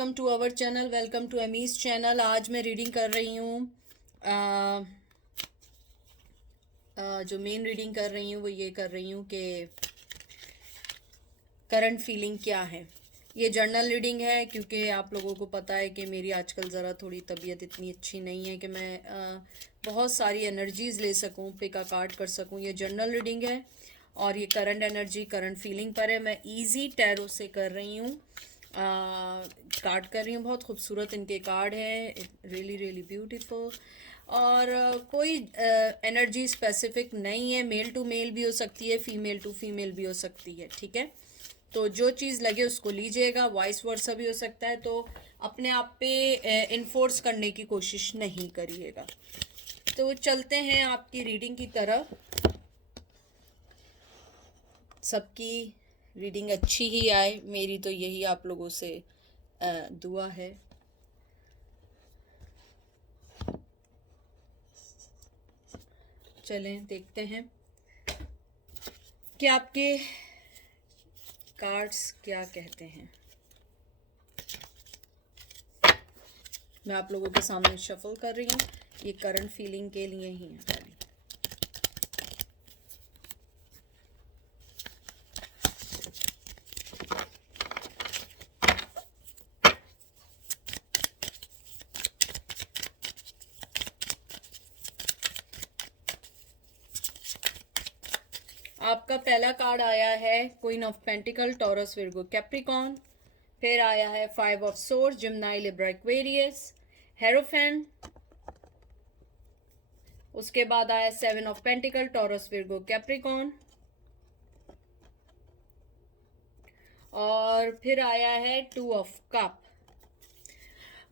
Welcome to our channel, welcome to Amy's channel. आज मैं reading कर रही हूँ। जो मेन रीडिंग कर रही हूँ वो ये कर रही हूँ कि करंट फीलिंग क्या है। ये जर्नल रीडिंग है क्योंकि आप लोगों को पता है कि मेरी आजकल ज़रा थोड़ी तबीयत इतनी अच्छी नहीं है कि मैं बहुत सारी एनर्जीज़ ले सकूँ, पिक आ कार्ड कर सकूँ। ये जर्नल रीडिंग है और ये करंट एनर्जी, करंट फीलिंग पर है। मैं इजी टैरो से कर रही हूँ, कार्ड कर रही हूँ। बहुत खूबसूरत इनके कार्ड हैं, रियली रियली ब्यूटीफुल। और कोई एनर्जी स्पेसिफिक नहीं है, मेल टू मेल भी हो सकती है, फीमेल टू फीमेल भी हो सकती है, ठीक है। तो जो चीज़ लगे उसको लीजिएगा, वॉइस वर्सा भी हो सकता है। तो अपने आप पे इन्फोर्स करने की कोशिश नहीं करिएगा। तो चलते हैं आपकी रीडिंग की तरफ। सबकी रीडिंग अच्छी ही आए, मेरी तो यही आप लोगों से दुआ है। चलें देखते हैं कि आपके कार्ड्स क्या कहते हैं। मैं आप लोगों के सामने शफल कर रही हूँ, ये करंट फीलिंग के लिए ही है खाली। आपका पहला कार्ड आया है queen of pentacle, Taurus, Virgo, Capricorn. फिर आया है five of swords, Gemini, Libra, Aquarius, Hierophant. उसके बाद आया seven of pentacle, Taurus, Virgo, Capricorn. और फिर आया है टू ऑफ कप।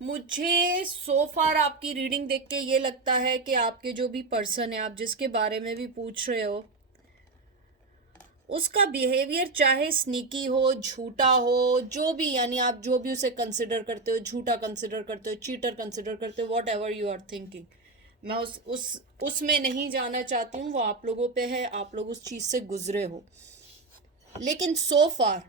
मुझे सो फार आपकी रीडिंग देख के ये लगता है कि आपके जो भी पर्सन है, आप जिसके बारे में भी पूछ रहे हो, उसका बिहेवियर चाहे स्नीकी हो, झूठा हो, जो भी, यानी आप जो भी उसे कंसिडर करते हो, झूठा कंसिडर करते हो, चीटर कंसिडर करते हो, whatever you are thinking, मैं उसमें नहीं जाना चाहती हूँ। वो आप लोगों पे है, आप लोग उस चीज़ से गुजरे हो। लेकिन सो फार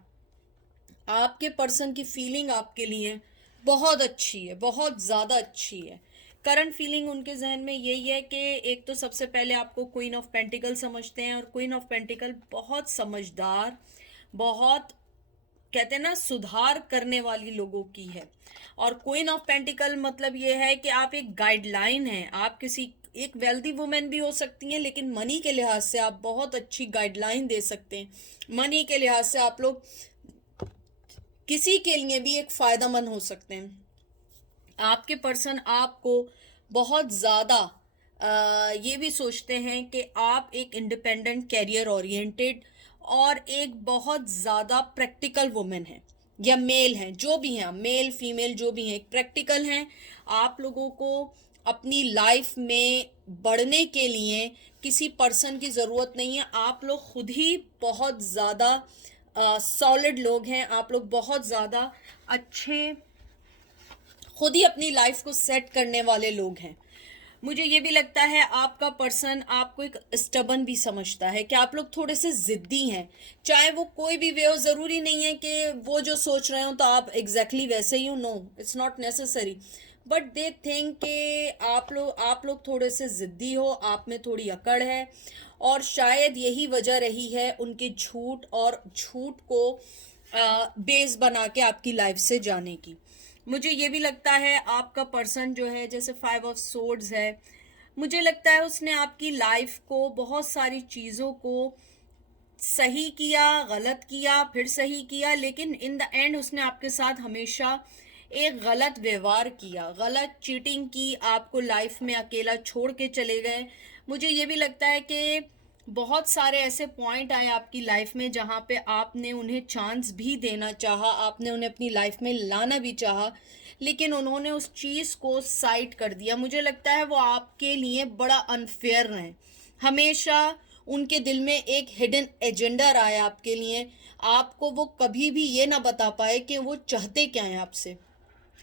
आपके पर्सन की फीलिंग आपके लिए बहुत अच्छी है, बहुत ज़्यादा अच्छी है। करंट फीलिंग उनके जहन में यही है कि एक तो सबसे पहले आपको क्वीन ऑफ पेंटिकल समझते हैं, और क्वीन ऑफ पेंटिकल बहुत समझदार, बहुत कहते हैं ना सुधार करने वाली लोगों की है। और क्वीन ऑफ पेंटिकल मतलब ये है कि आप एक गाइडलाइन हैं, आप किसी एक वेल्दी वुमेन भी हो सकती हैं, लेकिन मनी के लिहाज से आप बहुत अच्छी गाइडलाइन दे सकते हैं। मनी के लिहाज से आप लोग किसी के लिए भी एक फ़ायदेमंद हो सकते हैं। आपके पर्सन आपको बहुत ज़्यादा ये भी सोचते हैं कि आप एक इंडिपेंडेंट, कैरियर ओरिएंटेड और एक बहुत ज़्यादा प्रैक्टिकल वुमेन हैं, या मेल हैं, जो भी हैं, मेल फीमेल जो भी हैं, एक प्रैक्टिकल हैं। आप लोगों को अपनी लाइफ में बढ़ने के लिए किसी पर्सन की ज़रूरत नहीं है। आप लोग खुद ही बहुत ज़्यादा सॉलिड लोग हैं, आप लोग बहुत ज़्यादा अच्छे, खुद ही अपनी लाइफ को सेट करने वाले लोग हैं। मुझे ये भी लगता है आपका पर्सन आपको एक स्टबन भी समझता है, कि आप लोग थोड़े से ज़िद्दी हैं, चाहे वो कोई भी वे हो। ज़रूरी नहीं है कि वो जो सोच रहे हो तो आप एग्जैक्टली वैसे ही हो, no, it's not necessary, but they think कि आप लोग थोड़े से ज़िद्दी हो, आप में थोड़ी अकड़ है, और शायद यही वजह रही है उनके झूठ और झूठ को बेस बना के आपकी लाइफ से जाने की। मुझे ये भी लगता है आपका पर्सन जो है, जैसे फाइव ऑफ सोर्ड्स है, मुझे लगता है उसने आपकी लाइफ को, बहुत सारी चीज़ों को सही किया, गलत किया, फिर सही किया, लेकिन इन द एंड उसने आपके साथ हमेशा एक गलत व्यवहार किया, गलत चीटिंग की, आपको लाइफ में अकेला छोड़ के चले गए। मुझे ये भी लगता है कि बहुत सारे ऐसे पॉइंट आए आपकी लाइफ में जहाँ पे आपने उन्हें चांस भी देना चाहा, आपने उन्हें अपनी लाइफ में लाना भी चाहा, लेकिन उन्होंने उस चीज़ को साइड कर दिया। मुझे लगता है वो आपके लिए बड़ा अनफेयर रहे, हमेशा उनके दिल में एक हिडन एजेंडा रहा है आपके लिए। आपको वो कभी भी ये ना बता पाए कि वो चाहते क्या हैं आपसे।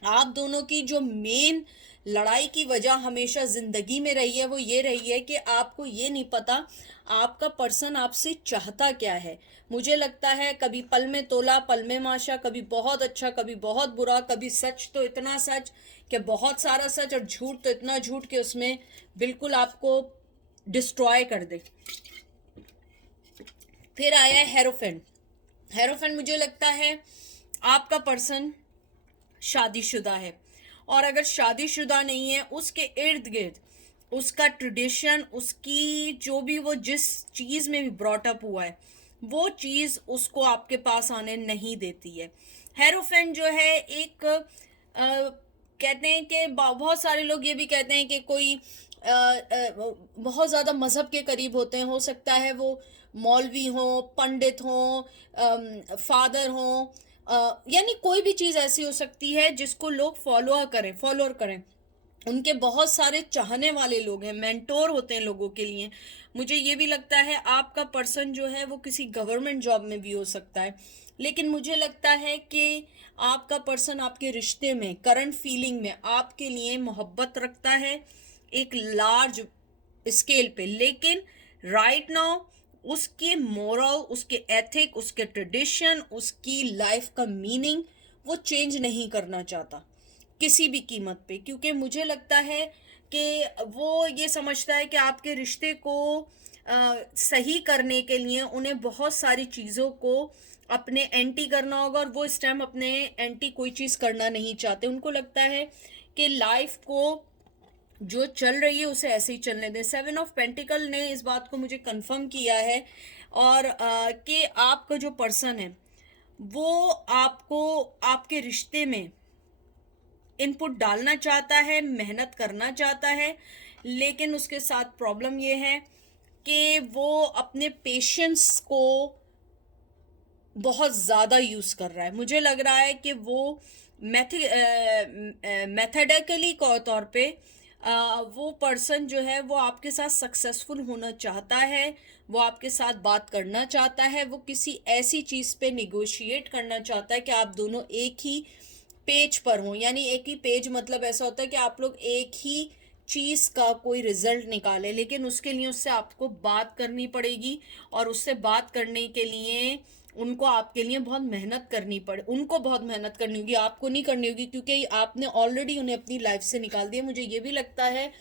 आप दोनों की जो मेन लड़ाई की वजह हमेशा जिंदगी में रही है वो ये रही है कि आपको ये नहीं पता आपका पर्सन आपसे चाहता क्या है। मुझे लगता है कभी पल में तोला पल में माशा, कभी बहुत अच्छा कभी बहुत बुरा, कभी सच तो इतना सच कि बहुत सारा सच, और झूठ तो इतना झूठ कि उसमें बिल्कुल आपको डिस्ट्रॉय कर दे। फिर आया हेरोफेंट। हेरोफेंट मुझे लगता है आपका पर्सन शादीशुदा है, और अगर शादीशुदा नहीं है उसके इर्द गिर्द उसका ट्रेडिशन, उसकी जो भी वो जिस चीज़ में भी ब्रॉट अप हुआ है वो चीज़ उसको आपके पास आने नहीं देती है। हेरोफेंट जो है एक कहते हैं कि बहुत सारे लोग ये भी कहते हैं कि कोई बहुत ज़्यादा मज़हब के करीब होते हैं, हो सकता है वो मौलवी हों, पंडित हों, फादर हों, यानी कोई भी चीज़ ऐसी हो सकती है जिसको लोग फॉलोअर करें। उनके बहुत सारे चाहने वाले लोग हैं, मेंटोर होते हैं लोगों के लिए। मुझे ये भी लगता है आपका पर्सन जो है वो किसी गवर्नमेंट जॉब में भी हो सकता है, लेकिन मुझे लगता है कि आपका पर्सन आपके रिश्ते में, करंट फीलिंग में आपके लिए मोहब्बत रखता है एक लार्ज स्केल पे, लेकिन राइट नाउ उसके मोरल, उसके एथिक, उसके ट्रेडिशन, उसकी लाइफ का मीनिंग वो चेंज नहीं करना चाहता किसी भी कीमत पे, क्योंकि मुझे लगता है कि वो ये समझता है कि आपके रिश्ते को सही करने के लिए उन्हें बहुत सारी चीज़ों को अपने एंटी करना होगा, और वो इस टाइम अपने एंटी कोई चीज़ करना नहीं चाहते। उनको लगता है कि लाइफ को जो चल रही है उसे ऐसे ही चलने दें। 7 ऑफ पेंटिकल ने इस बात को मुझे कंफर्म किया है, और कि आपका जो पर्सन है वो आपको आपके रिश्ते में इनपुट डालना चाहता है, मेहनत करना चाहता है, लेकिन उसके साथ प्रॉब्लम ये है कि वो अपने पेशेंस को बहुत ज़्यादा यूज़ कर रहा है। मुझे लग रहा है कि वो मैथडेकली तौर पे वो पर्सन जो है वो आपके साथ सक्सेसफुल होना चाहता है, वो आपके साथ बात करना चाहता है, वो किसी ऐसी चीज़ पे निगोशिएट करना चाहता है कि आप दोनों एक ही पेज पर हों। यानी एक ही पेज मतलब ऐसा होता है कि आप लोग एक ही चीज़ का कोई रिजल्ट निकालें, लेकिन उसके लिए उससे आपको बात करनी पड़ेगी, और उससे बात करने के लिए उनको आपके लिए बहुत मेहनत करनी पड़े, उनको बहुत मेहनत करनी होगी, आपको नहीं करनी होगी, क्योंकि आपने ऑलरेडी उन्हें अपनी लाइफ से निकाल दिया। मुझे ये भी लगता है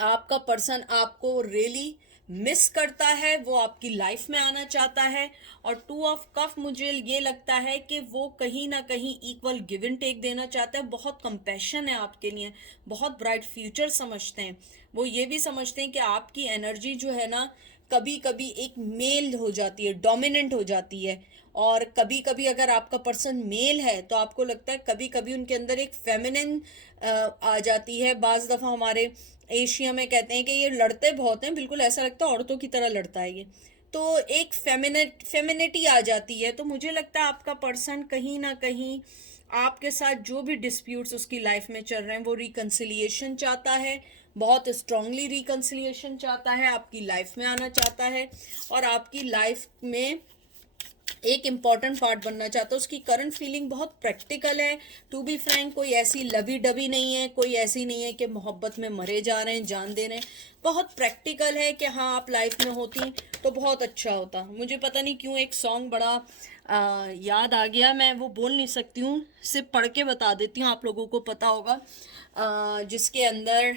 आपका पर्सन आपको रियली मिस करता है, वो आपकी लाइफ में आना चाहता है। और 2 ऑफ कफ मुझे ये लगता है कि वो कहीं ना कहीं इक्वल गिव एंड टेक देना चाहता है, बहुत कंपैशन है आपके लिए, बहुत ब्राइट फ्यूचर समझते हैं। वो ये भी समझते हैं कि आपकी एनर्जी जो है ना कभी कभी एक मेल हो जाती है, डोमिनेंट हो जाती है, और कभी कभी अगर आपका पर्सन मेल है तो आपको लगता है कभी कभी उनके अंदर एक फेमिनिन आ जाती है। बाज़ दफ़ा हमारे एशिया में कहते हैं कि ये लड़ते बहुत हैं, बिल्कुल ऐसा लगता है औरतों की तरह लड़ता है ये, तो एक फेमिनिटी आ जाती है। तो मुझे लगता है आपका पर्सन कहीं ना कहीं आपके साथ जो भी डिस्प्यूट्स उसकी लाइफ में चल रहे हैं वो रिकन्सिलिएशन चाहता है, बहुत स्ट्रांगली रिकन्सिलिएशन चाहता है, आपकी लाइफ में आना चाहता है, और आपकी लाइफ में एक इम्पॉर्टेंट पार्ट बनना चाहता है। उसकी करंट फीलिंग बहुत प्रैक्टिकल है, टू बी फ्रैंक, कोई ऐसी लवी डबी नहीं है, कोई ऐसी नहीं है कि मोहब्बत में मरे जा रहे हैं, जान दे रहे हैं। बहुत प्रैक्टिकल है कि हाँ आप लाइफ में होती तो बहुत अच्छा होता। मुझे पता नहीं क्यों एक सॉन्ग बड़ा याद आ गया, मैं वो बोल नहीं सकती हूँ, सिर्फ पढ़ के बता देती हूँ, आप लोगों को पता होगा, जिसके अंदर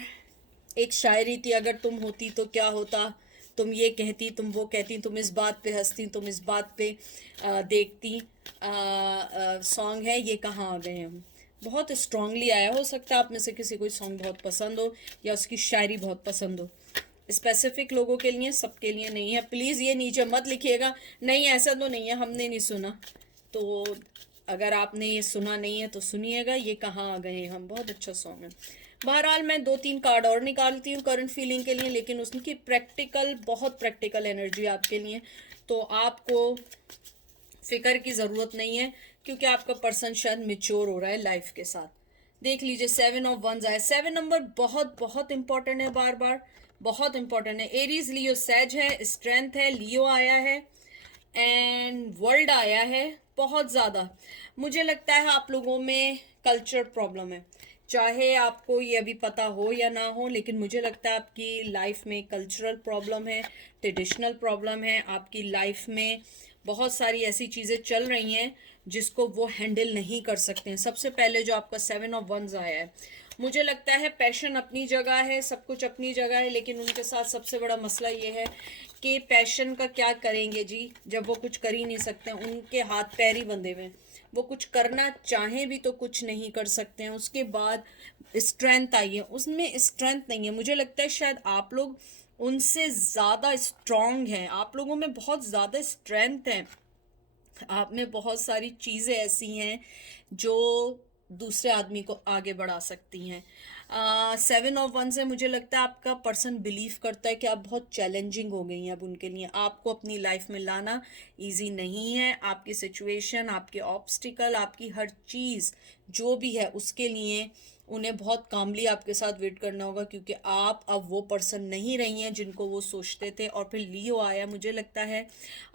एक शायरी थी, अगर तुम होती तो क्या होता, तुम ये कहती, तुम वो कहती, तुम इस बात पे हंसती, तुम इस बात पे देखती। सॉन्ग है ये कहाँ आ गए हम, बहुत स्ट्रांगली आया। हो सकता है आप में से किसी को सॉन्ग बहुत पसंद हो या उसकी शायरी बहुत पसंद हो, स्पेसिफिक लोगों के लिए, सबके लिए नहीं है। प्लीज़ ये नीचे मत लिखिएगा नहीं ऐसा तो नहीं है, हमने नहीं सुना। तो अगर आपने ये सुना नहीं है तो सुनिएगा, ये कहाँ आ गए हम, बहुत अच्छा सॉन्ग है। बहरहाल मैं 2-3 कार्ड और निकालती हूँ करंट फीलिंग के लिए, लेकिन उसकी प्रैक्टिकल, बहुत प्रैक्टिकल एनर्जी आपके लिए, तो आपको फिक्र की ज़रूरत नहीं है, क्योंकि आपका पर्सन शायद मिच्योर हो रहा है लाइफ के साथ। देख लीजिए 7 ऑफ वंस आए, 7 नंबर बहुत बहुत इंपॉर्टेंट है, बार बार बहुत इंपॉर्टेंट है। एरीज लियो सेज है, स्ट्रेंथ है, लियो आया है, एंड वर्ल्ड आया है, बहुत ज़्यादा। मुझे लगता है आप लोगों में कल्चर प्रॉब्लम है, चाहे आपको ये अभी पता हो या ना हो, लेकिन मुझे लगता है आपकी लाइफ में कल्चरल प्रॉब्लम है, ट्रेडिशनल प्रॉब्लम है। आपकी लाइफ में बहुत सारी ऐसी चीज़ें चल रही हैं जिसको वो हैंडल नहीं कर सकते हैं। सबसे पहले जो आपका 7 ऑफ वंस आया है, मुझे लगता है पैशन अपनी जगह है, सब कुछ अपनी जगह है, लेकिन उनके साथ सबसे बड़ा मसला ये है कि पैशन का क्या करेंगे जी, जब वो कुछ कर ही नहीं सकते। उनके हाथ पैर ही बंधे हुए हैं, वो कुछ करना चाहें भी तो कुछ नहीं कर सकते हैं। उसके बाद स्ट्रेंथ आई है, उसमें स्ट्रेंथ नहीं है। मुझे लगता है शायद आप लोग उनसे ज़्यादा स्ट्रांग हैं, आप लोगों में बहुत ज़्यादा स्ट्रेंथ है, आप में बहुत सारी चीज़ें ऐसी हैं जो दूसरे आदमी को आगे बढ़ा सकती हैं। 7 ऑफ 1 से मुझे लगता है आपका पर्सन बिलीव करता है कि आप बहुत चैलेंजिंग हो गई हैं अब उनके लिए। आपको अपनी लाइफ में लाना इजी नहीं है। आपकी सिचुएशन, आपके ऑब्स्टिकल, आपकी हर चीज़ जो भी है उसके लिए उन्हें बहुत कामली आपके साथ वेट करना होगा, क्योंकि आप अब वो पर्सन नहीं रही हैं जिनको वो सोचते थे। और फिर लियो आया, मुझे लगता है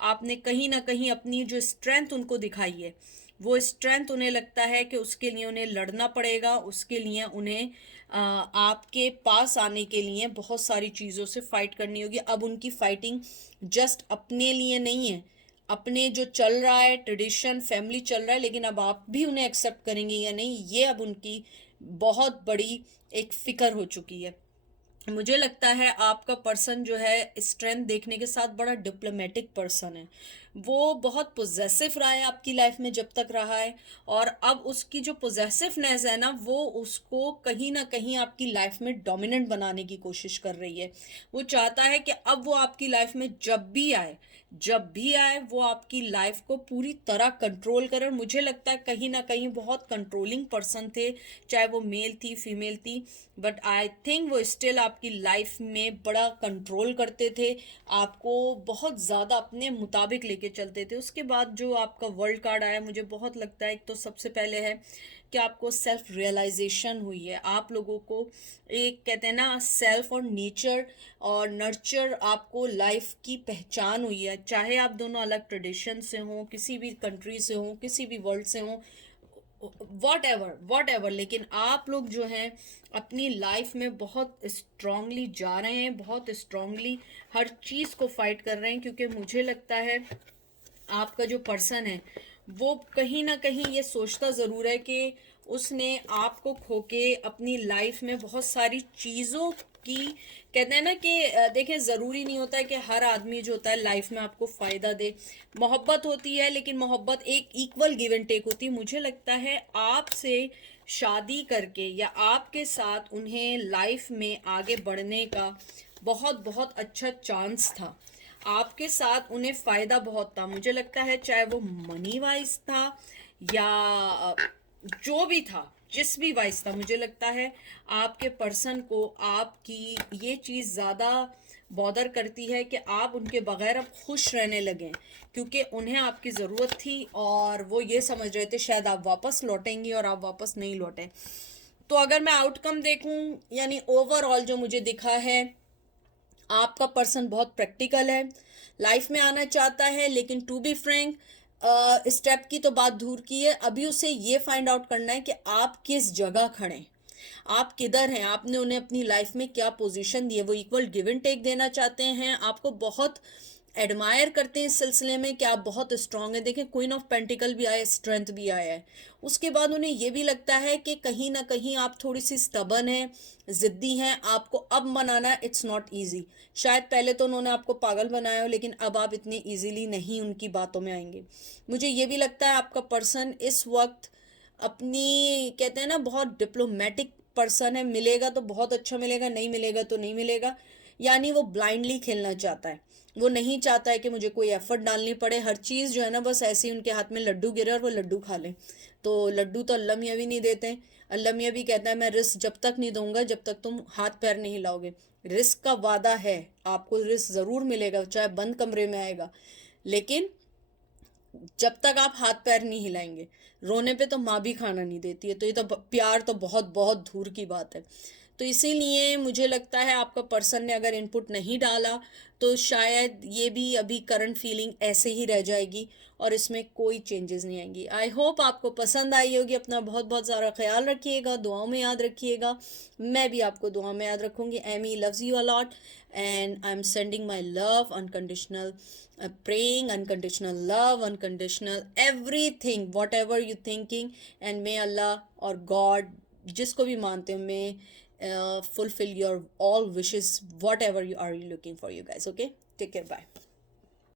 आपने कहीं ना कहीं अपनी जो स्ट्रेंथ उनको दिखाई है, वो स्ट्रेंथ उन्हें लगता है कि उसके लिए उन्हें लड़ना पड़ेगा, उसके लिए उन्हें आपके पास आने के लिए बहुत सारी चीज़ों से फाइट करनी होगी। अब उनकी फाइटिंग जस्ट अपने लिए नहीं है, अपने जो चल रहा है ट्रेडिशन, फैमिली चल रहा है, लेकिन अब आप भी उन्हें एक्सेप्ट करेंगे या नहीं, ये अब उनकी बहुत बड़ी एक फिक्र हो चुकी है। मुझे लगता है आपका पर्सन जो है स्ट्रेंथ देखने के साथ बड़ा डिप्लोमेटिक पर्सन है। वो बहुत पोजेसिव रहा है आपकी लाइफ में जब तक रहा है, और अब उसकी जो पोजेसिवनेस है ना, वो उसको कहीं ना कहीं आपकी लाइफ में डोमिनेंट बनाने की कोशिश कर रही है। वो चाहता है कि अब वो आपकी लाइफ में जब भी आए वो आपकी लाइफ को पूरी तरह कंट्रोल करे। और मुझे लगता है कहीं ना कहीं बहुत कंट्रोलिंग पर्सन थे, चाहे वो मेल थी फीमेल थी, बट आई थिंक वो स्टिल आपकी लाइफ में बड़ा कंट्रोल करते थे, आपको बहुत ज़्यादा अपने मुताबिक लेके चलते थे। उसके बाद जो आपका वर्ल्ड कार्ड आया, मुझे बहुत लगता है एक तो सबसे पहले है कि आपको सेल्फ रियलाइजेशन हुई है। आप लोगों को एक कहते हैं ना सेल्फ और नेचर और नर्चर, आपको लाइफ की पहचान हुई है। चाहे आप दोनों अलग ट्रेडिशन से हों, किसी भी कंट्री से हों, किसी भी वर्ल्ड से हों, वॉट एवर, लेकिन आप लोग जो हैं अपनी लाइफ में बहुत स्ट्रांगली जा रहे हैं, बहुत स्ट्रांगली हर चीज़ को फाइट कर रहे हैं। क्योंकि मुझे लगता है आपका जो पर्सन है वो कहीं ना कहीं ये सोचता ज़रूर है कि उसने आपको खो के अपनी लाइफ में बहुत सारी चीज़ों की, कहते हैं ना कि देखिए ज़रूरी नहीं होता है कि हर आदमी जो होता है लाइफ में आपको फ़ायदा दे। मोहब्बत होती है, लेकिन मोहब्बत एक इक्वल गिव एंड टेक होती है। मुझे लगता है आपसे शादी करके या आपके साथ उन्हें लाइफ में आगे बढ़ने का बहुत बहुत अच्छा चांस था, आपके साथ उन्हें फ़ायदा बहुत था। मुझे लगता है चाहे वो मनी वाइज था या जो भी था, जिस भी वाइज था, मुझे लगता है आपके पर्सन को आपकी ये चीज़ ज़्यादा बॉदर करती है कि आप उनके बगैर अब खुश रहने लगे, क्योंकि उन्हें आपकी ज़रूरत थी और वो ये समझ रहे थे शायद आप वापस लौटेंगी और आप वापस नहीं लौटे। तो अगर मैं आउटकम देखूं, यानी ओवरऑल जो मुझे दिखा है, आपका पर्सन बहुत प्रैक्टिकल है, लाइफ में आना चाहता है, लेकिन टू बी फ्रैंक स्टेप की तो बात दूर की है, अभी उसे ये फाइंड आउट करना है कि आप किस जगह खड़े हैं, आप किधर हैं, आपने उन्हें अपनी लाइफ में क्या पोजीशन दी है। वो इक्वल गिव एंड टेक देना चाहते हैं, आपको बहुत एडमायर करते हैं इस सिलसिले में कि आप बहुत स्ट्रांग हैं। देखें क्वीन ऑफ पेंटिकल भी आया, स्ट्रेंथ भी आया है। उसके बाद उन्हें ये भी लगता है कि कहीं ना कहीं आप थोड़ी सी स्टबन हैं, ज़िद्दी हैं, आपको अब मनाना इट्स नॉट ईजी। शायद पहले तो उन्होंने आपको पागल बनाया हो, लेकिन अब आप इतनी ईजीली नहीं उनकी बातों में आएंगे। मुझे ये भी लगता है आपका पर्सन इस वक्त अपनी, कहते हैं ना, बहुत डिप्लोमेटिक पर्सन है। मिलेगा तो बहुत अच्छा मिलेगा, नहीं मिलेगा तो नहीं मिलेगा, यानी वो ब्लाइंडली खेलना चाहता है। वो नहीं चाहता है कि मुझे कोई एफर्ट डालनी पड़े, हर चीज़ जो है ना बस ऐसे ही उनके हाथ में लड्डू गिरे और वो लड्डू खा लें। तो लड्डू तो अल्लाह मियाँ भी नहीं देते। अल्लाह मियाँ भी कहता है मैं रिस्क जब तक नहीं दूंगा जब तक तुम हाथ पैर नहीं हिलाओगे। रिस्क का वादा है, आपको रिस्क ज़रूर मिलेगा, चाहे बंद कमरे में आएगा, लेकिन जब तक आप हाथ पैर नहीं हिलाएंगे। रोने पे तो माँ भी खाना नहीं देती है, तो ये तो प्यार तो बहुत बहुत दूर की बात है। तो इसीलिए मुझे लगता है आपका पर्सन ने अगर इनपुट नहीं डाला तो शायद ये भी अभी करंट फीलिंग ऐसे ही रह जाएगी और इसमें कोई चेंजेस नहीं आएंगी। आई होप आपको पसंद आई होगी। अपना बहुत बहुत सारा ख्याल रखिएगा, दुआओं में याद रखिएगा। मैं भी आपको दुआ में याद रखूंगी। Amy loves you a lot and I'm sending my love, unconditional praying, unconditional love, unconditional everything, whatever you thinking, and may Allah or God, जिसको भी मानते हो, may fulfill your all wishes, whatever you are looking for, you guys. Okay, take care, bye.